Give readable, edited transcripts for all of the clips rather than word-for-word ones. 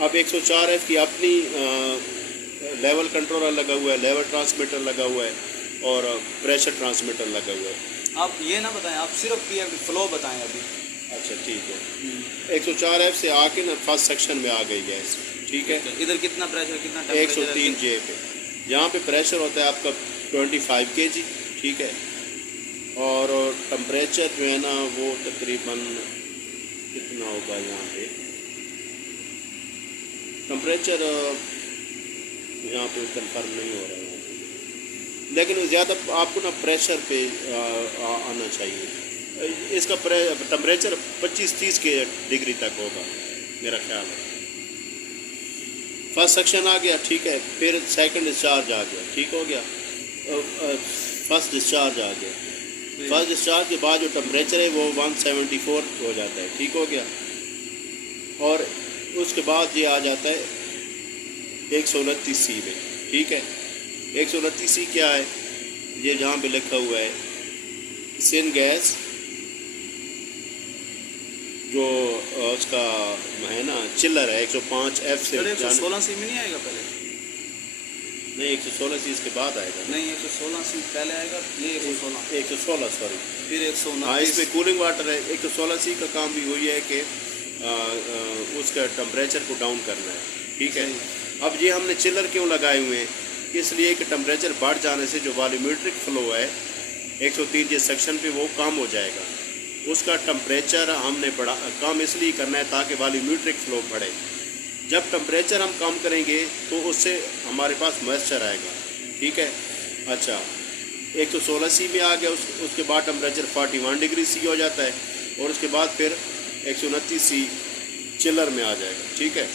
अब 104F की अपनी लेवल कंट्रोलर लगा हुआ है, लेवल ट्रांसमीटर लगा हुआ है और प्रेशर ट्रांसमीटर लगा हुआ है। आप ये ना बताएं, आप सिर्फ पीएफ फ्लो बताएं अभी। अच्छा ठीक है। 104F से आके ना फर्स्ट सेक्शन में आ गई गैस, ठीक है। इधर कितना प्रेशर, कितना टेम्परेचर? 103J पे यहाँ पे प्रेशर होता है आपका 25 kg, ठीक है। और टेम्परेचर जो है ना वो तकरीबन कितना होगा यहाँ पे टेम्परेचर, यहाँ पे कंफर्म नहीं हो रहा है, लेकिन ज़्यादा आपको ना प्रेशर पे आना चाहिए। इसका टेम्परेचर 25-30 के डिग्री तक होगा मेरा ख्याल है। फर्स्ट सेक्शन आ गया, ठीक है। फिर सेकंड डिस्चार्ज आ गया, ठीक हो गया। फर्स्ट डिस्चार्ज आ गया। फर्स्ट डिस्चार्ज के बाद जो टेम्परेचर है वो 174 हो जाता है, ठीक हो गया। और उसके बाद ये आ जाता है 129C में, ठीक है। 129C क्या है, ये जहाँ पे लिखा हुआ है सिन गैस, जो उसका है ना चिल्लर है 105F से 116C में नहीं आएगा पहले? नहीं 116C इसके बाद आएगा। नहीं 116C पहले आएगा, ये 116 सॉरी, फिर 129। हाँ इसमें कूलिंग वाटर है। 116C का काम भी वही है कि उसका टेम्परेचर को डाउन करना है, ठीक है। अब ये हमने चिल्लर क्यों लगाए हुए हैं, इसलिए कि टेम्परेचर बढ़ जाने से जो वॉल्यूमेट्रिक फ्लो है 103J सेक्शन पे वो कम हो जाएगा। उसका टेम्परेचर हमने कम इसलिए करना है ताकि वॉल्यूमेट्रिक फ्लो बढ़े। जब टेम्परेचर हम कम करेंगे तो उससे हमारे पास मॉइस्चर आएगा, ठीक है। अच्छा 116C में आ गया, उसके बाद टेम्परेचर 41 डिग्री C हो जाता है और उसके बाद फिर 129C चिलर में आ जाएगा, ठीक है।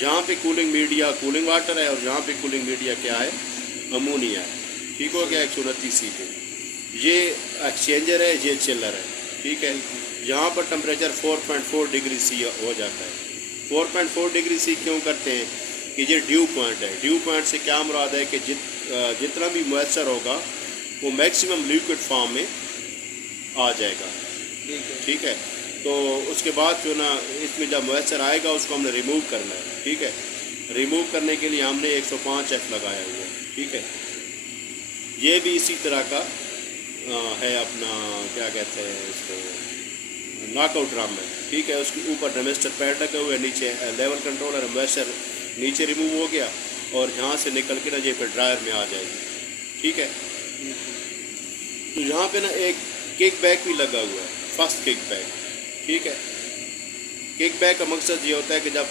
जहाँ पे कूलिंग मीडिया कूलिंग वाटर है और जहाँ पे कूलिंग मीडिया क्या है, अमोनिया है, ठीक हो गया। 129C पे ये एक्सचेंजर है, ये चिलर है, ठीक है। यहाँ पर टेम्परेचर 4.4 डिग्री C हो जाता है। 4.4 डिग्री C क्यों करते हैं कि ये ड्यू पॉइंट है। ड्यू पॉइंट से क्या मुराद है कि जितना भी मॉइस्चर होगा वो मैक्सिमम लिक्विड फॉर्म में आ जाएगा, ठीक है। तो उसके बाद जो ना इसमें जब मॉइस्चर आएगा उसको हमने रिमूव करना है, ठीक है। रिमूव करने के लिए हमने 105F लगाया हुआ है, ठीक है। ये भी इसी तरह का है अपना क्या कहते हैं इसको, नॉकआउट ड्रम है, ठीक है। उसके ऊपर डोमेस्टर पैड लगे हुए, नीचे लेवल कंट्रोलर, मॉइस्चर नीचे रिमूव हो गया और यहाँ से निकल के ना ये फिर ड्रायर में आ जाएगी, ठीक है। तो यहाँ पे ना एक किक बैक भी लगा हुआ है, फर्स्ट किक बैक, ठीक है। किक बैक का मकसद ये होता है कि जब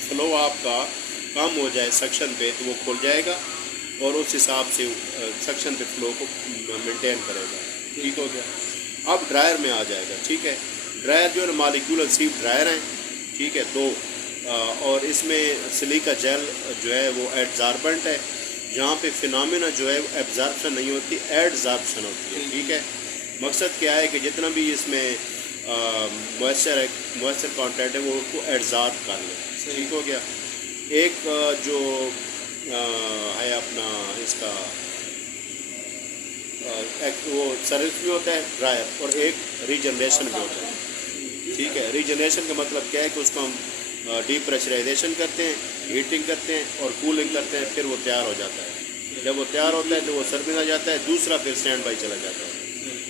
फ्लो आपका कम हो जाए सेक्शन पे तो वो खुल जाएगा और उस हिसाब से सेक्शन पे फ्लो को मेंटेन करेगा, ठीक हो गया। अब ड्रायर में आ जाएगा, ठीक है। ड्रायर जो है ना मॉलिक्यूलर सीप ड्रायर हैं, ठीक है। दो और इसमें सिलिका जेल जो है वो एडजार्बेंट है, जहाँ पे फिनोमेना जो है एब्जॉर्प्शन नहीं होती, एडजार्प्शन होती है, ठीक है। मकसद क्या है कि जितना भी इसमें मॉइस्चर कंटेंट है वो उसको एब्जॉर्ब कर ले, ठीक हो गया। एक जो है अपना इसका वो सर्विस भी होता है ड्रायर और एक रीजनरेशन भी होता है, ठीक है। रीजनरेशन का मतलब क्या है कि उसको हम डीप्रेशराइजेशन करते हैं, हीटिंग करते हैं और कूलिंग करते हैं, फिर वो तैयार हो जाता है। जब वो तैयार होता है तो वो सर्विस आ जाता है, दूसरा फिर स्टैंड बाई चला जाता है।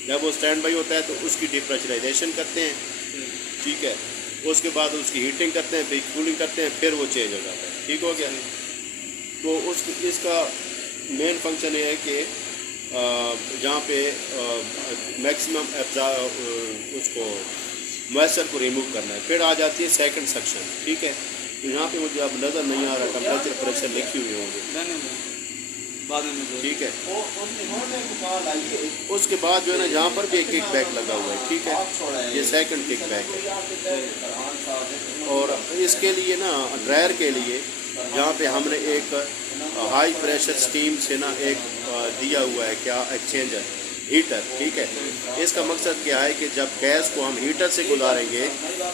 जब वो स्टैंड बाई होता है तो उसकी डीप्रेशराइजेशन करते हैं, ठीक है। उसके बाद उसकी हीटिंग करते हैं, फिर कूलिंग करते हैं, फिर वो चेंज हो जाता है, ठीक हो गया। तो इसका मेन फंक्शन ये है कि जहाँ पे मैक्सिमम उसको मॉइस्चर को रिमूव करना है। फिर आ जाती है सेकंड सेक्शन, ठीक है। तो यहाँ पे मुझे अब नज़र नहीं आ रहा, टेम्परेचर प्रेशर लिखे हुए होंगे बाद में, ठीक है। उसके बाद जो है ना जहाँ पर भी एक किक बैक लगा हुआ है, ठीक है। ये सेकंड किक बैक है और इसके लिए ना ड्रायर के लिए जहाँ पे हमने एक हाई प्रेशर स्टीम से ना एक दिया हुआ है क्या एक्सचेंजर, हीटर, ठीक है। इसका मकसद क्या है कि जब गैस को हम हीटर से गुजारेंगे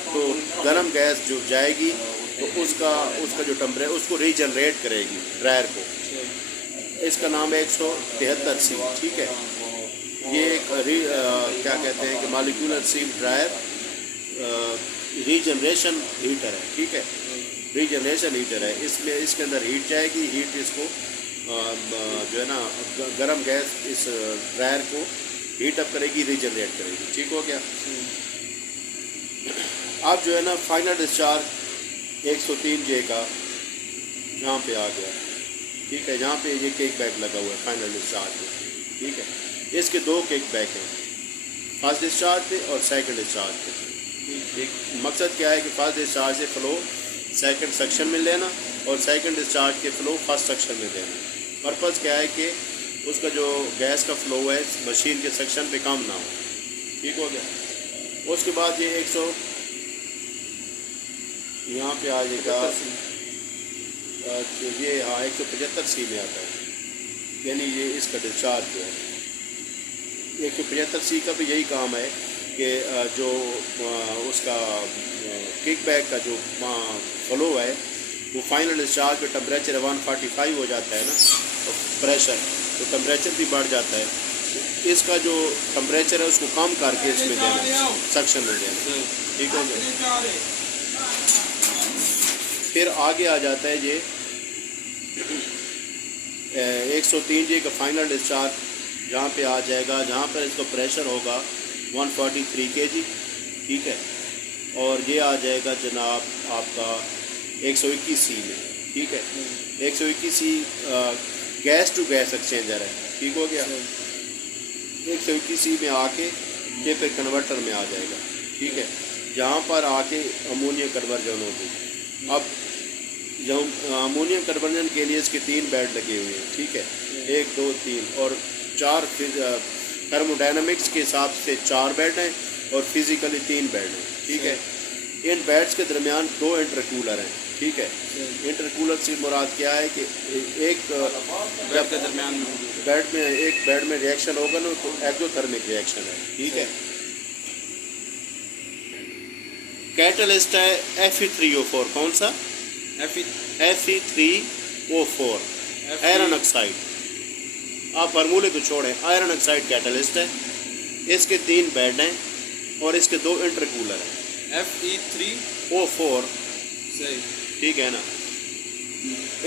तो गर्म गैस जो जाएगी तो उसका जो टेम्परेचर उसको रीजनरेट करेगी ड्रायर को। इसका नाम है 173C, ठीक है। ये एक क्या कहते हैं कि मॉलिक्यूलर सीप ड्रायर रीजनरेशन हीटर है, ठीक है। रीजनरेशन हीटर है, इसमें इसके अंदर हीट जाएगी, हीट इसको जो है ना गर्म गैस इस ड्रायर को हीट अप करेगी, रीजनरेट करेगी। ठीक हो गया। अब जो है ना फाइनल डिस्चार्ज 103J का यहाँ पे आ गया। ठीक है, यहाँ पे ये केक बैग लगा हुआ है फाइनल डिस्चार्ज पे। ठीक है, इसके दो केक बैग हैं, फर्स्ट डिस्चार्ज पे और सेकंड डिस्चार्ज पे। एक मकसद क्या है कि फर्स्ट डिस्चार्ज से फ्लो सेकंड सेक्शन में लेना और सेकंड डिस्चार्ज के फ्लो फर्स्ट सेक्शन में देना। पर्पज़ क्या है कि उसका जो गैस का फ्लो है मशीन के सेक्शन पे कम ना हो। ठीक हो गया। उसके बाद ये 100 यहाँ पे आ जाएगा, ये हाँ 175C में आता है, यानी ये इसका डिस्चार्ज जो है 175C का भी यही काम है कि जो उसका किक बैक का जो फ्लो है वो फाइनल डिस्चार्ज पे टेम्परेचर 145 हो जाता है ना, तो प्रेशर तो टेम्परेचर भी बढ़ जाता है। इसका जो टेम्परेचर है उसको कम करके इसमें देना, सक्शन में देना। ठीक हो गया। फिर आगे आ जाता है ये 103J का फाइनल डिस्चार्ज, जहाँ पे आ जाएगा, जहाँ पर इसका प्रेशर होगा 143 kg। ठीक है, और ये आ जाएगा जनाब आपका 121C में। ठीक है, 121C gas to gas exchanger है। ठीक हो गया। 121C में आके ये फिर कन्वर्टर में आ जाएगा। ठीक है, जहाँ पर आके अमोनिया कन्वर्जन होगी। अब जो अमोनियम कन्वर्जन के लिए इसके 3 बेड लगे हुए हैं। ठीक है, 1 2 3 और 4 थर्मोडायनामिक्स के हिसाब से 4 बेड हैं और फिजिकली 3 बेड हैं। ठीक है, इन बेड्स के दरमियान 2 इंटरकूलर हैं। ठीक है, इंटरकूलर से मुराद क्या है कि एक बेड के दरमियान में एक बेड में रिएक्शन होगा ना तो एक्सोथर्मिक रिएक्शन है। ठीक है, कैटलिस्ट है Fe3O4। कौन सा? Fe3O4 iron oxide. आप फार्मूले को छोड़ें, आयरन ऑक्साइड कैटलिस्ट है। इसके 3 बेड हैं और इसके 2 इंटरकूलर हैं। Fe3O4 सही। ठीक है ना।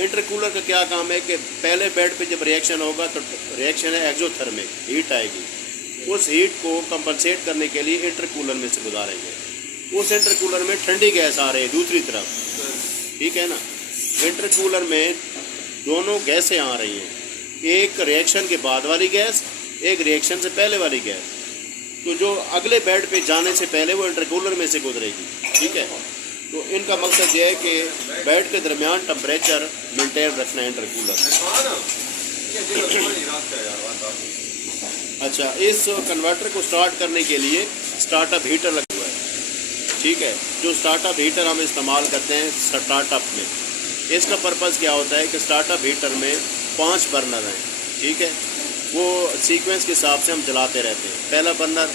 इंटरकूलर का क्या काम है कि पहले बेड पे जब रिएक्शन होगा तो रिएक्शन है एक्सोथर्मिक, हीट आएगी। उस हीट को कंपनसेट करने के लिए इंटरकूलर में से गुजारेंगे। उस इंटरकूलर में ठंडी गैस आ रही है दूसरी तरफ। ठीक है ना, इंटरकूलर में दोनों गैसें आ रही हैं, एक रिएक्शन के बाद वाली गैस, एक रिएक्शन से पहले वाली गैस। तो जो अगले बेड पे जाने से पहले वो इंटरकूलर में से गुजरेगी। ठीक है, तो इनका मकसद ये है कि बेड के दरमियान टेम्परेचर मेंटेन रखना है इंटरकूलर। अच्छा, इस कन्वर्टर को स्टार्ट करने के लिए स्टार्टअप हीटर लगा हुआ है। ठीक है, जो स्टार्टअप हीटर हम इस्तेमाल करते हैं स्टार्टअप में, इसका पर्पज़ क्या होता है कि स्टार्टअप हीटर में 5 बर्नर हैं। ठीक है, वो सीक्वेंस के हिसाब से हम जलाते रहते हैं। पहला बर्नर,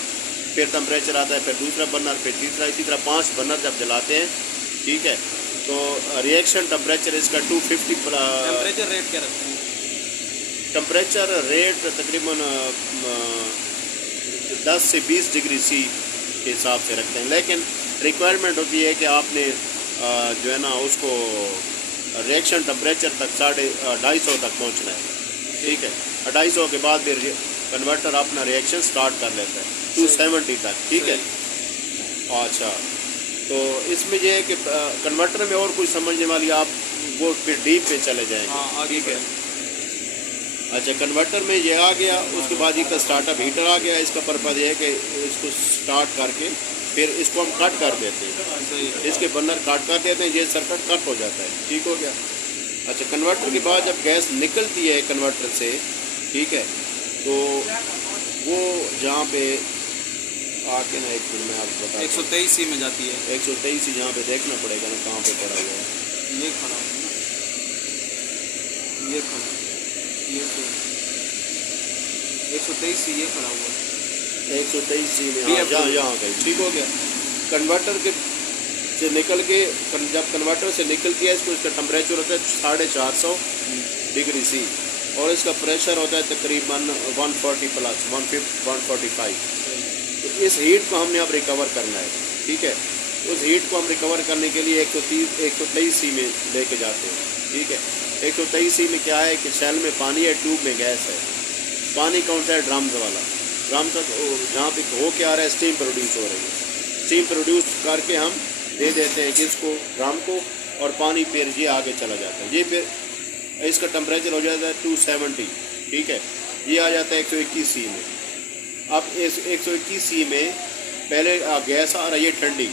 फिर टेम्परेचर आता है, फिर दूसरा बर्नर, फिर तीसरा, इसी तरह 5 बर्नर जब जलाते हैं। ठीक है, तो रिएक्शन टेम्परेचर इसका 250। टेम्परेचर रेट क्या रखते हैं? टेम्परेचर रेट तकरीबन 10 से 20 डिग्री C के हिसाब से रखते हैं, लेकिन रिक्वायरमेंट होती है कि आपने जो है ना उसको रिएक्शन टेम्परेचर तक 250 तक पहुंचना है। ठीक है, 250 के बाद फिर कन्वर्टर अपना रिएक्शन स्टार्ट कर लेता है 270 तक। ठीक है, अच्छा, तो इसमें यह है कि कन्वर्टर में और कुछ समझने वाली आप वो फिर डीप पे चले जाएंगे। ठीक है, अच्छा, कन्वर्टर में ये आ गया। उसके बाद इसका स्टार्टअप हीटर आ गया। इसका पर्पज़ ये है कि इसको स्टार्ट करके फिर इसको हम कट कर देते हैं, इसके बर्नर कट कर देते हैं, ये सर्किट कट हो जाता है। ठीक हो गया। अच्छा, कन्वर्टर के बाद जब गैस निकलती है कन्वर्टर से, ठीक है, तो वो जहाँ पे आके ना एक मिनट में आपको बता 123C में जाती है। 123C यहाँ पे देखना पड़ेगा ना कहाँ पे पड़ा हुआ है। ये खड़ा है ना, ये खड़ा, ये तो 123C ये खड़ा हुआ है। 123C में यहाँ गई। ठीक हो गया। कन्वर्टर के से निकल के जब कन्वर्टर से निकलती है इसको, इसका टेम्परेचर होता है 450 डिग्री C और इसका प्रेशर होता है तकरीबन 140 प्लस 145। तो इस हीट को हमने अब रिकवर करना है। ठीक है, उस हीट को हम रिकवर करने के लिए 123 सी में लेके जाते हैं, ठीक है। 123 सी में क्या है कि शेल में पानी है, ट्यूब में गैस है। पानी कौन सा है? ड्रम्स वाला। ड्रम तक जहाँ पे हो के आ रहा है, स्टीम प्रोड्यूस हो रही है। स्टीम प्रोड्यूस करके हम दे देते हैं किसको? ड्रम को, और पानी फिर ये आगे चला जाता है। ये फिर इसका टेम्परेचर हो जाता है 270, ठीक है। ये आ जाता है 121 सी में। अब इस 121 सी में पहले गैस आ रही है ठंडी,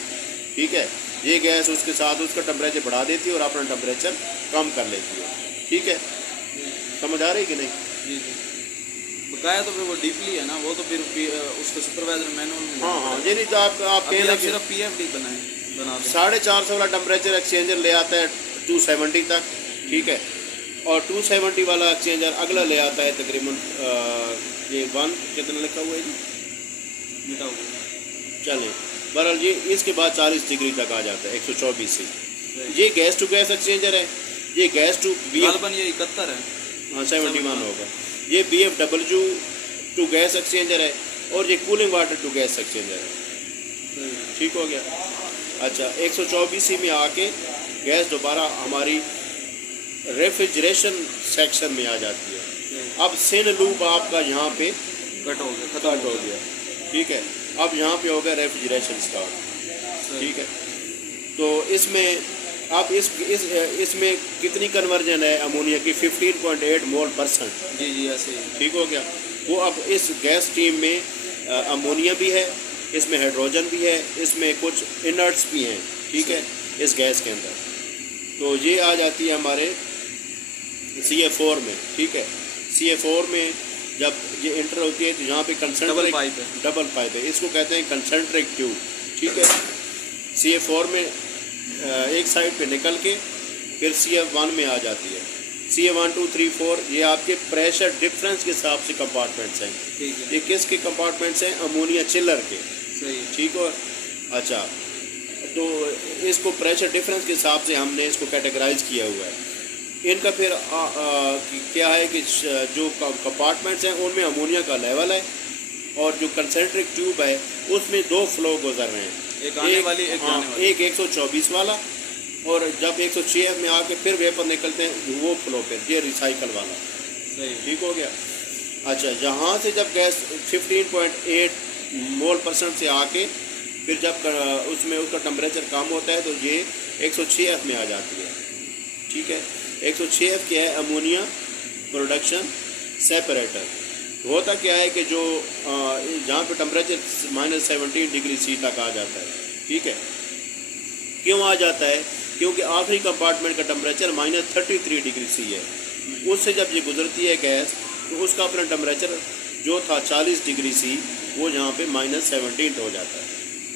ठीक है। ये गैस उसके साथ उसका टेम्परेचर बढ़ा देती है और अपना टेम्परेचर कम कर लेती है, ठीक है। समझ आ रही कि नहीं? जी जी। बकाया तो फिर वो डीपली है ना, वो तो फिर उसका सुपरवाइजर मैनुअल में। हाँ, ये नहीं तो आप अभी कहना आप सिर्फ PFD बना दो। 450 वाला टेम्परेचर एक्सचेंजर ले आता है 270 तक, ठीक है। और 270 वाला एक्सचेंजर अगला ले आता है तकरीबन ये 1 कितना लिखा हुआ है जी? मिटा हुआ। चलें, बहरहाल ये इसके बाद 40 डिग्री तक आ जाता है 124 से। ये गैस टू गैस एक्सचेंजर है। ये गैस टू गालबन ये 71 है। हाँ, 71 होगा। ये BFW टू गैस एक्सचेंजर है, और ये cooling water to gas exchanger है, ठीक हो गया। अच्छा, 124 सी में आके गैस दोबारा हमारी रेफ्रिजरेशन सेक्शन में आ जाती है। अब सिन लूप आपका यहाँ पे कट हो गया, कट हो गया, ठीक है। अब यहाँ पे हो गया रेफ्रिजरेशन स्टार्ट, ठीक है। तो इसमें अब इसमें कितनी कन्वर्जन है अमोनिया की? 15.8 मोल%। जी जी, ऐसे ही, ठीक हो गया। वो अब इस गैस स्ट्रीम में अमोनिया भी है, इसमें हाइड्रोजन भी है, इसमें कुछ इनर्ट्स भी हैं, ठीक है, इस गैस के अंदर। तो ये आ जाती है हमारे CF4 में, ठीक है। CF4 में जब ये इंटर होती है तो यहाँ पे डबल पाइप है। इसको कहते हैं कंसंट्रिक ट्यूब, ठीक है। CF4 में एक साइड पे निकल के फिर CF1 में आ जाती है। CF1 2 3 4 ये आपके प्रेशर डिफरेंस के हिसाब से कंपार्टमेंट्स हैं, ठीक है। ये किसके कंपार्टमेंट्स हैं? अमोनिया चिलर के, सही, ठीक हो। अच्छा, तो इसको प्रेशर डिफरेंस के हिसाब से हमने इसको कैटेगराइज किया हुआ है। इनका फिर क्या है कि जो कंपार्टमेंट्स हैं उनमें अमोनिया का लेवल है, और जो कंसेंट्रिक ट्यूब है उसमें 2 फ्लो गुजर रहे हैं, एक आने वाली, एक जाने वाली। एक 124 वाला, और जब 106 में आके फिर वेपर निकलते हैं वो फ्लो पे, ये रिसाइकल वाला, सही, ठीक हो गया। अच्छा, यहाँ से जब गैस 15.8 मोल% से आके फिर जब उसमें उसका टेम्परेचर कम होता है तो ये 106 में आ जाती है, ठीक है। 106 क्या है? Ammonia production separator. होता क्या है कि जो जहाँ पे टेम्परेचर -17 डिग्री C तक आ जाता है, ठीक है। क्यों आ जाता है? क्योंकि आखिरी कंपार्टमेंट का टेम्परेचर -33 डिग्री C है। उससे जब ये गुजरती है गैस तो उसका अपना टेम्परेचर जो था 40 डिग्री C वो यहाँ पे -17 हो जाता है,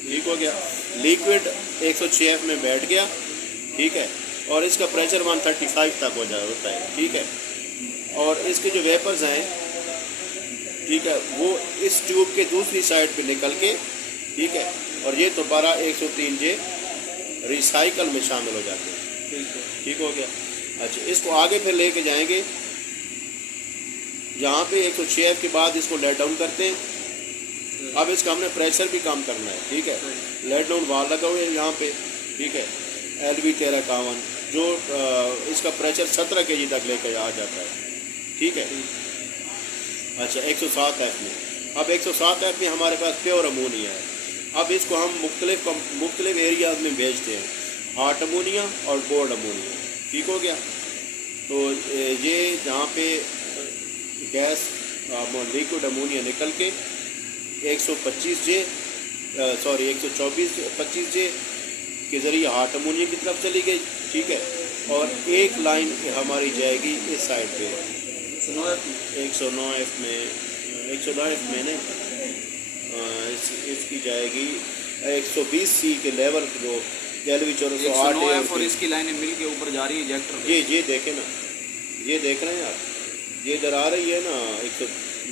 ठीक हो गया। लिक्विड 106 में बैठ गया, ठीक है, और इसका प्रेशर 135 तक हो होता है, ठीक है। और इसके जो वेपर्स हैं, ठीक है, वो इस ट्यूब के दूसरी साइड पे निकल के, ठीक है, और ये दोबारा 103J रिसाइकल में शामिल हो जाते हैं, ठीक है, ठीक हो गया। अच्छा, इसको आगे फिर लेके जाएंगे, यहाँ पे 106 के बाद इसको लेट डाउन करते हैं। अब इसका हमने प्रेशर भी कम करना है, ठीक है। लेट डाउन वाल लगा हुआ है यहाँ पे, ठीक है, LV 1351 जो इसका प्रेशर 17 kg तक लेकर आ जाता है, ठीक है। अच्छा, 107F में, अब 107F में हमारे पास प्योर अमोनिया है। अब इसको हम मुख्तलिफ एरियाज में भेजते हैं, हॉट अमोनिया और कोल्ड अमोनिया, ठीक हो गया। तो ये जहाँ पे गैस लिक्विड अमोनिया निकल के 125J 124-25J के ज़रिए हॉट अमोनिया की तरफ चली गई, ठीक है। और एक लाइन हमारी जाएगी इस साइड पे 109F में नहीं, इसकी जाएगी 120C के लेवल जो LV 408 और इसकी लाइनें मिल के ऊपर जा रही है इंजेक्टर। ये देखें ना, ये देख रहे हैं आप, ये इधर आ रही है ना,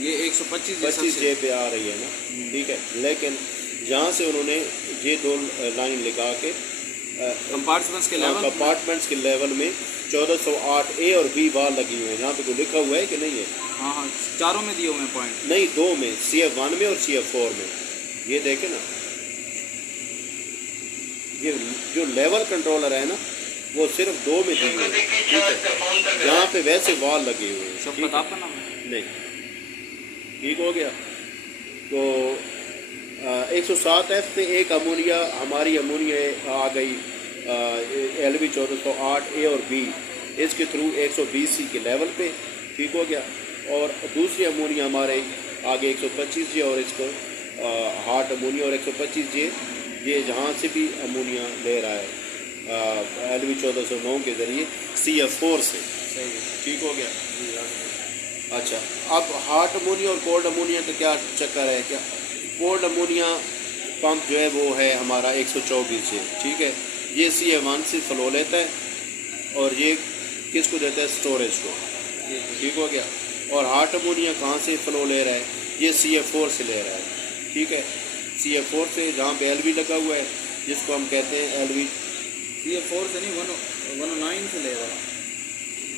ये 125J पे आ रही है ना, ठीक है। लेकिन जहाँ से उन्होंने ये 2 लाइन लगा के कंपार्टमेंट्स के लेवल में 1408A और B बार लगी हुई है। यहाँ पे कोई लिखा हुआ है कि नहीं है? हाँ हाँ, चारों में दिए हुए हैं पॉइंट। नहीं, 2 में, CF1 में और CF4 में, ये देखें ना, ये जो लेवल कंट्रोलर है ना वो सिर्फ 2 में दी हुई है, ठीक है। यहाँ पे वैसे वॉल लगे हुए हैं, ठीक शौकत है? आपका नाम है? नहीं, ठीक हो गया। तो 107F पे एक अमोनिया, हमारी अमोनिया आ गई LV 1408 A और B, इसके थ्रू 120C के लेवल पे, ठीक हो गया। और दूसरी अमोनिया हमारे आगे 125J और इसको हार्ट अमोनिया और 125J ये जहाँ से भी अमोनिया ले रहा है LV 1409 के ज़रिए CF4 से, सही है। ठीक हो गया। जी, आगे। अच्छा, अब हार्ट अमोनिया और कोल्ड अमोनिया का क्या चक्कर है? क्या कोल्ड अमोनिया पंप जो है वो है हमारा 124J, ठीक है। ये CF1 से फ्लो लेता है और ये किसको देता है? स्टोरेज को, जी, जी। ठीक हो गया। और हार्ट अमोनिया कहाँ से फ्लो ले रहा है? ये CF4 से ले रहा है, ठीक है। CF4 से जहाँ पे LV लगा हुआ है जिसको हम कहते हैं LV, ये 4 से नहीं 109 से ले रहा है।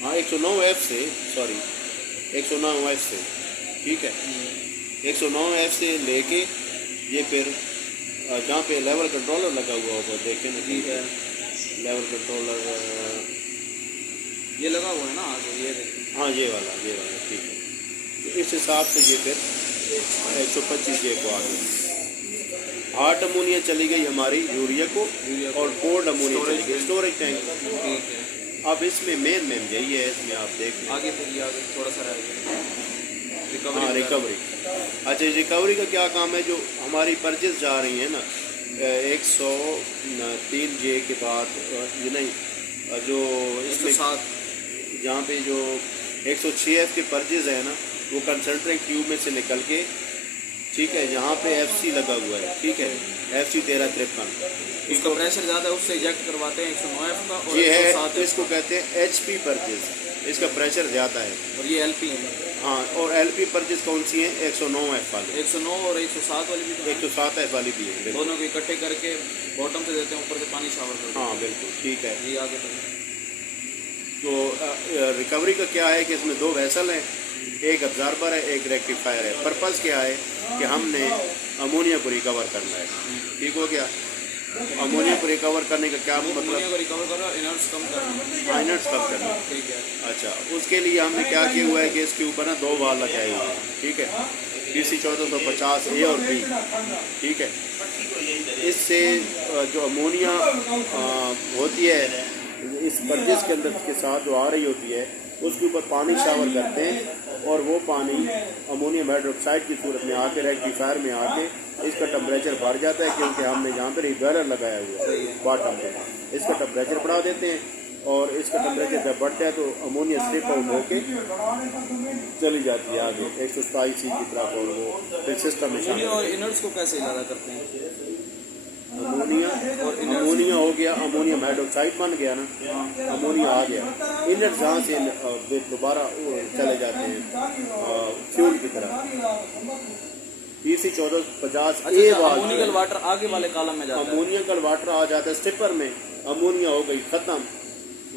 हाँ 109F से, सॉरी 109F से, ठीक है। 109F से लेके ये फिर जहाँ पे लेवल कंट्रोलर लगा हुआ होगा, देखें ना, जी है। लेवल कंट्रोलर, ये लगा हुआ है ना आगे, ये देखिए। हाँ ये वाला, ठीक है। तो इस हिसाब से ये फिर 125J को आ गया। हार्ट अमोनिया चली गई हमारी यूरिया को, और कोल्ड अमोनिया चली गई स्टोरेज टैंक। ठीक है। अब इसमें मेन यही है, इसमें आप देख लें। आगे फिर ये आगे थोड़ा सा रह गया रिकवरी। हाँ रिकवरी। अच्छा, रिकवरी का क्या काम है? जो हमारी परचेज जा रही है ना 103J के बाद, ये नहीं जो इसमें 107 जहाँ पे जो 106F के परचेज है ना वो कंसनट्रेट ट्यूब में से निकल के, ठीक है, यहाँ पे FC लगा हुआ है, ठीक है, FC 1353, उसका प्रेशर ज़्यादा है, उससे इजेक्ट करवाते हैं 109F का। और ये है 107 इसको कहते हैं HP परचेज, इसका प्रेशर ज़्यादा है। और ये LP है। हाँ, और LP परचेज कौन सी है? 109F वाली, 109 और 107 वाली भी तो है। 107F वाली भी है, बिल्कुल। दोनों को इकट्ठे करके बॉटम से देते हैं, ऊपर से पानी शावर करते हैं। हाँ बिल्कुल, ठीक है। ये आगे बढ़े। तो रिकवरी का क्या है कि इसमें 2 वेसल हैं, एक अब्जॉर्बर है, एक रेक्टिफायर है। पर्पज़ क्या है कि हमने अमोनिया को रिकवर करना है, ठीक हो गया। अमोनिया को रिकवर करने का क्या अमोनिया मतलब? को रिकवर करना, इनर्ट्स कम करना। माइनस कम करना। ठीक है। अच्छा, उसके लिए हमने क्या किया हुआ है कि इसके ऊपर ना 2 वाल लगाए हुए हैं, ठीक है, DC 1450 A और B, ठीक है। इससे जो अमोनिया होती है इस परचेज के अंदर के साथ जो आ रही होती है उसके ऊपर पानी शावर करते हैं, और वो पानी अमोनियम हाइड्रोक्साइड की सूरत में आके रेक्टिफायर में आके इसका टेम्परेचर बढ़ जाता है, क्योंकि हमने यहाँ पर रिबेलर लगाया हुआ है बॉटम पे। इसका टेम्परेचर बढ़ा देते हैं, और इसका टेम्परेचर जब बढ़ता है तो अमोनिया स्ट्रिप आउट होके चली जाती है आगे 127C की तरफ, और वो फिर सिस्टम में शामिल। और इनर्ट्स को कैसे इजादा करते हैं? अमोनिया हो गया, अमोनियम हाइड्रोक्साइड बन गया ना, अमोनिया आ गया, इनर जहाँ से दोबारा चले जाते हैं फ्यूल की तरह। DC 1450 A अमोनियल वाटर आगे वाले कॉलम में जाता है। अमोनियल वाटर आ जाता है स्टिपर में, अमोनिया हो गई खत्म,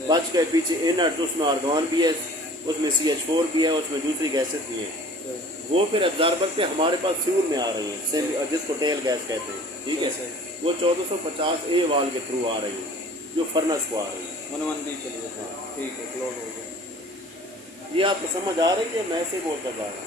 बच गए पीछे इनर्ट, उसमें आर्गन भी है, उसमें CH4 भी है, उसमें दूसरी गैसेस भी हैं। वो फिर एब्जॉर्बर पे हमारे पास फ्यूल में आ रही हैं, जिसको टेल गैस कहते हैं, ठीक है। वो 1450 A वाल के थ्रू आ रही है जो फर्नेस को आ रही है। 1 भी चलिए। ठीक है, क्लोज हो गया। ये आपको समझ आ रही है? मैं ऐसे बोल कर रहा हूँ।